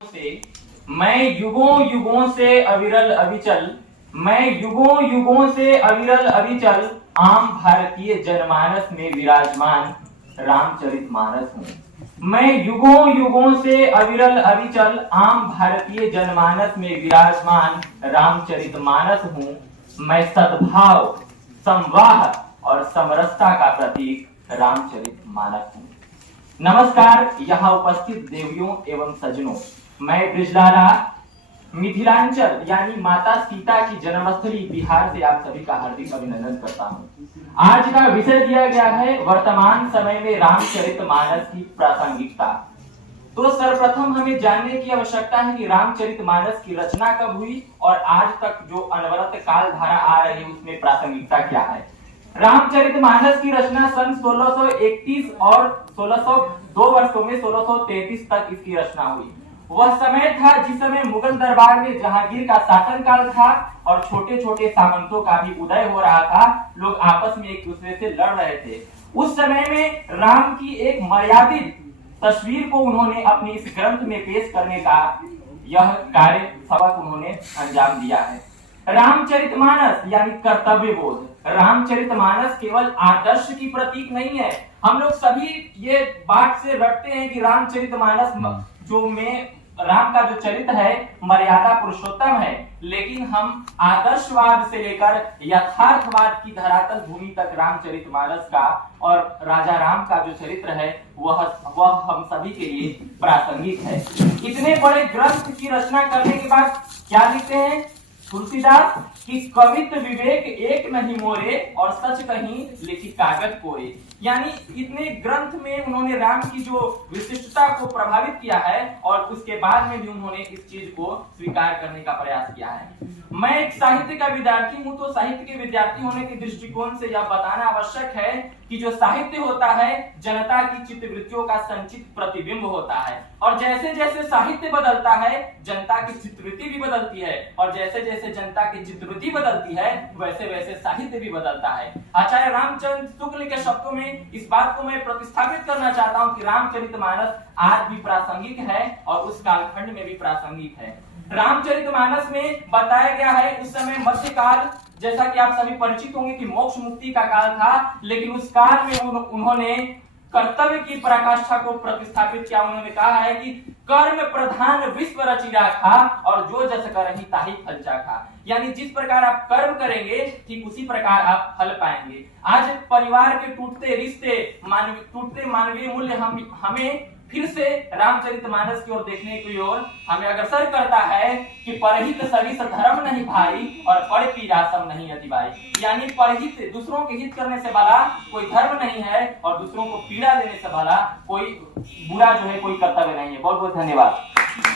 से मैं युगों युगों से अविरल अविचल, मैं युगों युगों से अविरल अविचल आम भारतीय जनमानस में विराजमान रामचरितमानस हूँ। मैं युगों युगों से अविरल अविचल आम भारतीय जनमानस में विराजमान रामचरितमानस हूँ। मैं सद्भाव, संवाह और समरसता का प्रतीक रामचरितमानस हूँ। नमस्कार यहाँ उपस्थित देवियों एवं सज्जनों, मैं ब्रिजलाला मिथिलांचल यानी माता सीता की जन्मस्थली बिहार से आप सभी का हार्दिक अभिनंदन करता हूँ। आज का विषय दिया गया है वर्तमान समय में रामचरितमानस की प्रासंगिकता। तो सर्वप्रथम हमें जानने की आवश्यकता है कि रामचरितमानस की रचना कब हुई और आज तक जो अनवरत काल धारा आ रही है उसमें प्रासंगिकता क्या है। रामचरितमानस की रचना सन 1631 और 1602 वर्षों में 1633 तक इसकी रचना हुई। वह समय था जिस समय मुगल दरबार में जहांगीर का शासनकाल था और छोटे छोटे सामंतों का भी उदय हो रहा था। लोग आपस में एक दूसरे से लड़ रहे थे। उस समय में राम की एक मर्यादित तस्वीर को उन्होंने अपनी इस ग्रंथ में पेश करने का यह कार्य सबक उन्होंने अंजाम दिया है। रामचरितमानस यानी कर्तव्य बोध। रामचरितमानस केवल आदर्श की प्रतीक नहीं है। हम लोग सभी ये बात से रटते हैं कि रामचरितमानस जो में राम का जो चरित्र है मर्यादा पुरुषोत्तम है, लेकिन हम आदर्शवाद से लेकर यथार्थवाद की धरातल भूमि तक रामचरितमानस का और राजा राम का जो चरित्र है वह हम सभी के लिए प्रासंगिक है। इतने बड़े ग्रंथ की रचना करने के बाद क्या लिखते हैं तुलसीदास कि कवित्व विवेक एक नहीं मोरे और सच कहीं लिखी कागज कोरे। यानी इतने ग्रंथ में उन्होंने राम की जो विशिष्टता को प्रभावित किया है और उसके बाद में भी उन्होंने इस चीज को स्वीकार करने का प्रयास किया है। मैं एक साहित्य का विद्यार्थी हूं, तो साहित्य के विद्यार्थी होने के दृष्टिकोण से यह बताना आवश्यक है कि जो साहित्य होता है जनता की चित्तवृत्तियों का संचित प्रतिबिंब होता है और जैसे जैसे साहित्य बदलता है जनता की चित्तवृत्ति भी बदलती है और जैसे जैसे जनता की चित्तवृत्ति बदलती है वैसे वैसे साहित्य भी बदलता है। आचार्य रामचंद्र शुक्ल के शब्दों में इस बात को मैं प्रतिस्थापित करना चाहता हूं कि रामचरितमानस आज भी प्रासंगिक है और उस कालखंड में भी प्रासंगिक है। रामचरितमानस में बताया गया है उस समय मध्यकाल, जैसा कि आप सभी परिचित होंगे कि मोक्ष मुक्ति का काल था, लेकिन उस काल में उन्होंने कर्तव्य की पराकाष्ठा को प्रतिस्थापित किया। उन्होंने कहा है कि कर्म प्रधान विश्व रचिरा था और जो जस करहि ताहि फल चाखा। यानी जिस प्रकार आप कर्म करेंगे ठीक उसी प्रकार आप फल पाएंगे। आज परिवार के टूटते रिश्ते, टूटते मानवीय मूल्य हमें फिर से रामचरितमानस की ओर देखने की ओर हमें अग्रसर करता है कि परहित सरिस धर्म नहीं भाई और पर पीड़ा सम नहीं अति भाई। यानी परहित दूसरों के हित करने से भला कोई धर्म नहीं है और दूसरों को पीड़ा देने से भला कोई बुरा जो है कोई कर्तव्य नहीं है। बहुत बहुत धन्यवाद।